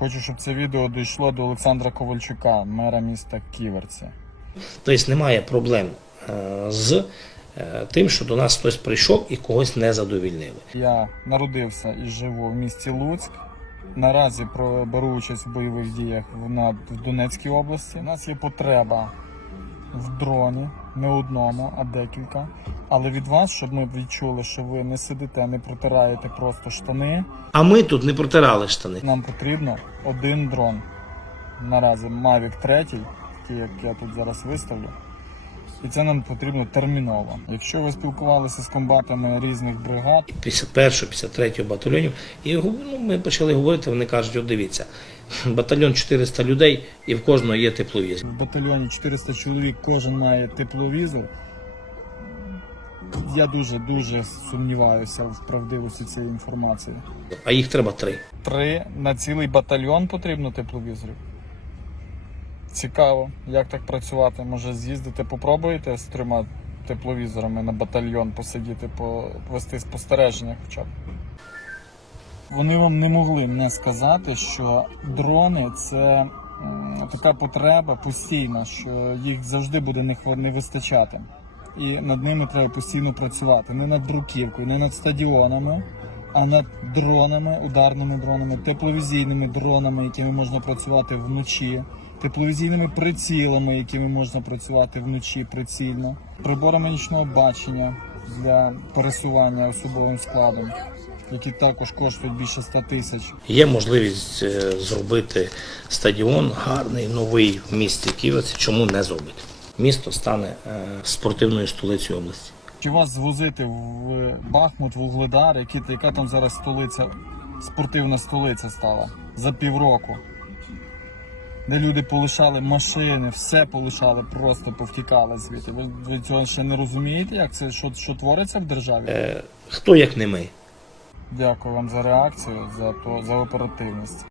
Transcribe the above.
Хочу, щоб це відео дійшло до Олександра Ковальчука, мера міста Ківерці. Тобто немає проблем е, з е, тим, що до нас хтось прийшов і когось не задовільнили. Я народився і живу в місті Луцьк. Наразі беру участь в бойових діях в Донецькій області. У нас є потреба в дроні, не одному, а декілька. Але від вас, щоб ми відчули, що ви не сидите, не протираєте просто штани. А ми тут не протирали штани. Нам потрібно один дрон. Наразі Mavic 3, такий, як я тут зараз виставлю. І це нам потрібно терміново. Якщо ви спілкувалися з комбатами різних бригад, 51 53 батальйонів. І ну, ми почали говорити, вони кажуть, от дивіться, батальйон 400 людей і в кожного є тепловізор. в батальйоні 400 чоловік, кожен має тепловізор. Я дуже дуже сумніваюся в правдивості цієї інформації. А їх треба три. Три на цілий батальйон потрібно тепловізорів. Цікаво, як так працювати. Може з'їздити, попробуєте з трьома тепловізорами на батальйон посидіти, повести спостереження хоча б. Вони вам не могли не сказати, що дрони це така потреба постійна, що їх завжди буде не вистачати. І над ними треба постійно працювати. Не над бруківкою, не над стадіонами, а над дронами, ударними дронами, тепловізійними дронами, якими можна працювати вночі, тепловізійними прицілами, якими можна працювати вночі прицільно, приборами нічного бачення для пересування особовим складом, які також коштують більше 100 тисяч. Є можливість е, зробити стадіон гарний, новий в місті Ківерці. Чому не зробити? Місто стане е, спортивною столицею області. Чи вас звозити в Бахмут, в Угледар, які, яка там зараз столиця, спортивна столиця стала за півроку? Де люди полишали машини, все полишали, просто повтікали звідти. Ви, ви цього ще не розумієте, як це що, що твориться в державі? Е, Хто як не ми? Дякую вам за реакцію, за то за оперативність.